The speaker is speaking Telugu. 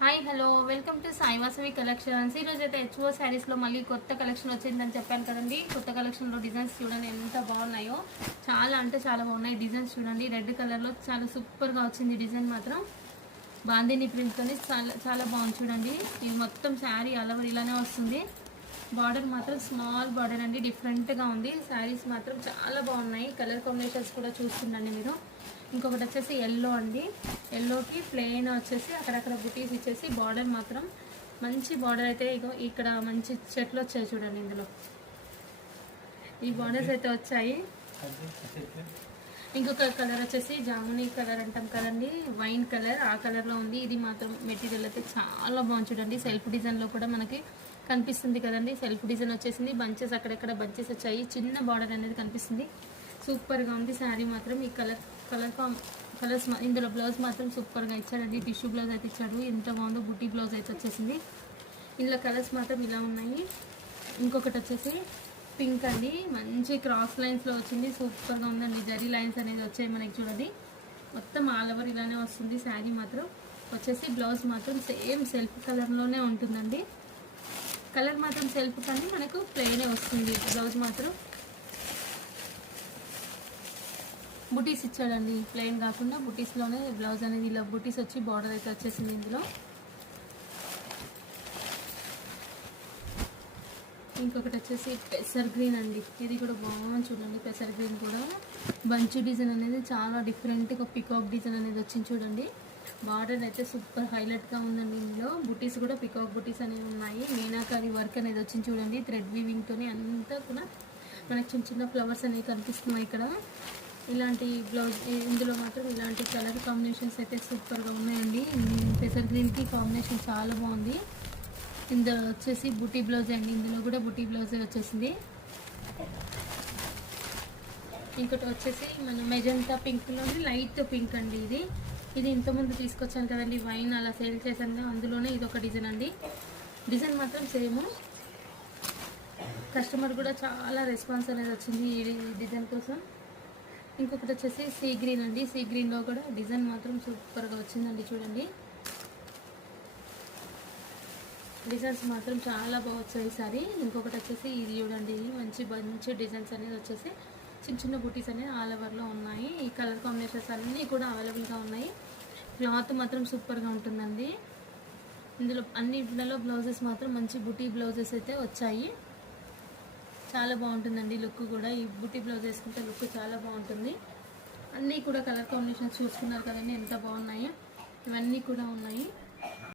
Hi hello welcome to Sai Vasavi collections. ఈరోజు అయితే హెచ్ఓ శారీస్లో మళ్ళీ కొత్త కలెక్షన్ వచ్చిందని చెప్పాను కదండి. కొత్త కలెక్షన్లో డిజైన్స్ చూడండి ఎంత బాగున్నాయో, చాలా అంటే చాలా బాగున్నాయి. డిజైన్స్ చూడండి, రెడ్ కలర్లో చాలా సూపర్గా వచ్చింది. డిజైన్ మాత్రం బాందిని ప్రింట్తోని చాలా చాలా బాగుంది చూడండి. ఇది మొత్తం శారీ అలవర్ ఇలానే వస్తుంది. బార్డర్ మాత్రం స్మాల్ బార్డర్ అండి, డిఫరెంట్గా ఉంది. శారీస్ మాత్రం చాలా బాగున్నాయి. కలర్ కాంబినేషన్స్ కూడా చూస్తుండండి మీరు. ఇంకొకటి వచ్చేసి ఎల్లో అండి, ఎల్లోకి ప్లెయిన్ వచ్చేసి అక్కడక్కడ బుటీస్ ఇచ్చేసి బార్డర్ మాత్రం మంచి బార్డర్ అయితే ఇక్కడ మంచి చెట్లు వచ్చాయి చూడండి. ఇందులో ఈ బార్డర్స్ అయితే వచ్చాయి. ఇంకొక కలర్ వచ్చేసి జామునీ కలర్ అంటాం కదండి, వైన్ కలర్, ఆ కలర్లో ఉంది. ఇది మాత్రం మెటీరియల్ అయితే చాలా బాగుంది చూడండి. సెల్ఫ్ డిజైన్లో కూడా మనకి కనిపిస్తుంది కదండి. సెల్ఫ్ డిజైన్ వచ్చేసింది, బంచెస్ అక్కడెక్కడ బంచెస్ వచ్చాయి, చిన్న బార్డర్ అనేది కనిపిస్తుంది. సూపర్గా ఉంది శారీ మాత్రం. ఈ కలర్స్ ఇందులో బ్లౌజ్ మాత్రం సూపర్గా ఇచ్చాడండి. టిష్యూ బ్లౌజ్ అయితే ఇచ్చాడు, ఎంత బాగుందో. బుటీ బ్లౌజ్ అయితే వచ్చేసింది. ఇందులో కలర్స్ మాత్రం ఇలా ఉన్నాయి. ఇంకొకటి వచ్చేసి పింక్ అండి, మంచి క్రాస్ లైన్స్లో వచ్చింది, సూపర్గా ఉందండి. జరీ లైన్స్ అనేది వచ్చాయి మనకి చూడండి. మొత్తం ఆల్ ఓవర్ ఇలానే వస్తుంది శారీ మాత్రం. వచ్చేసి బ్లౌజ్ మాత్రం సేమ్ సెల్ఫ్ కలర్లోనే ఉంటుందండి. కలర్ మాత్రం సెల్ఫ్ కానీ మనకు ప్లెయినే వస్తుంది. బ్లౌజ్ మాత్రం బుటీస్ ఇచ్చాడండి, ప్లెయిన్ కాకుండా బుటీస్లోనే బ్లౌజ్ అనేది ఇలా బుటీస్ వచ్చి బార్డర్ అయితే వచ్చేసింది. ఇందులో ఇంకొకటి వచ్చేసి పెసర్ గ్రీన్ అండి, ఇది కూడా బాగుంది చూడండి. పెసర్ గ్రీన్ కూడా బంచ్ డిజైన్ అనేది చాలా డిఫరెంట్గా పికాక్ డిజైన్ అనేది వచ్చింది చూడండి. బార్డర్ అయితే సూపర్ హైలైట్గా ఉందండి. ఇందులో బుటీస్ కూడా పికాక్ బుటీస్ అనేవి ఉన్నాయి. మీనాకారి వర్క్ అనేది వచ్చింది చూడండి. థ్రెడ్ వీవింగ్తోని అంతా కూడా మనకి చిన్న చిన్న ఫ్లవర్స్ అనేవి కనిపిస్తున్నాయి ఇక్కడ. ఇలాంటి బ్లౌజ్ ఇందులో మాత్రం ఇలాంటి కలర్ కాంబినేషన్స్ అయితే సూపర్గా ఉన్నాయండి. పెసర్ గ్రీన్కి కాంబినేషన్ చాలా బాగుంది. ఇందులో వచ్చేసి బుటీ బ్లౌజ్ అండి, ఇందులో కూడా బుటీ బ్లౌజే వచ్చేసింది. ఇంకోటి వచ్చేసి మన మెజంతా పింక్లోని లైట్ పింక్ అండి. ఇది ఇంతకుముందు తీసుకొచ్చాను కదండి, వైన్ అలా సేల్ చేశాను, అందులోనే ఇది ఒక డిజైన్ అండి. డిజైన్ మాత్రం సేమ్. కస్టమర్ కూడా చాలా రెస్పాన్స్ అనేది వచ్చింది ఈ డిజైన్ కోసం. ఇంకొకటి వచ్చేసి సీ గ్రీన్ అండి, సీ గ్రీన్లో కూడా డిజైన్ మాత్రం సూపర్గా వచ్చిందండి చూడండి. డిజైన్స్ మాత్రం చాలా బాగా వచ్చాయి ఈసారి. ఇంకొకటి వచ్చేసి ఇది చూడండి, మంచి డిజైన్స్ అనేది వచ్చేసి చిన్న చిన్న బుటీస్ అనేవి ఆల్ ఓవర్లో ఉన్నాయి. ఈ కలర్ కాంబినేషన్స్ అన్నీ కూడా అవైలబుల్గా ఉన్నాయి. క్లాత్ మాత్రం సూపర్గా ఉంటుందండి. ఇందులో అన్నింటిలో బ్లౌజెస్ మాత్రం మంచి బుటీ బ్లౌజెస్ అయితే వచ్చాయి. చాలా బాగుంటుందండి లుక్ కూడా. ఈ బుటీ బ్లౌజ్ వేసుకుంటే లుక్ చాలా బాగుంటుంది. అన్నీ కూడా కలర్ కాంబినేషన్స్ చూసుకున్నారు కదండి ఎంత బాగున్నాయో. ఇవన్నీ కూడా ఉన్నాయి.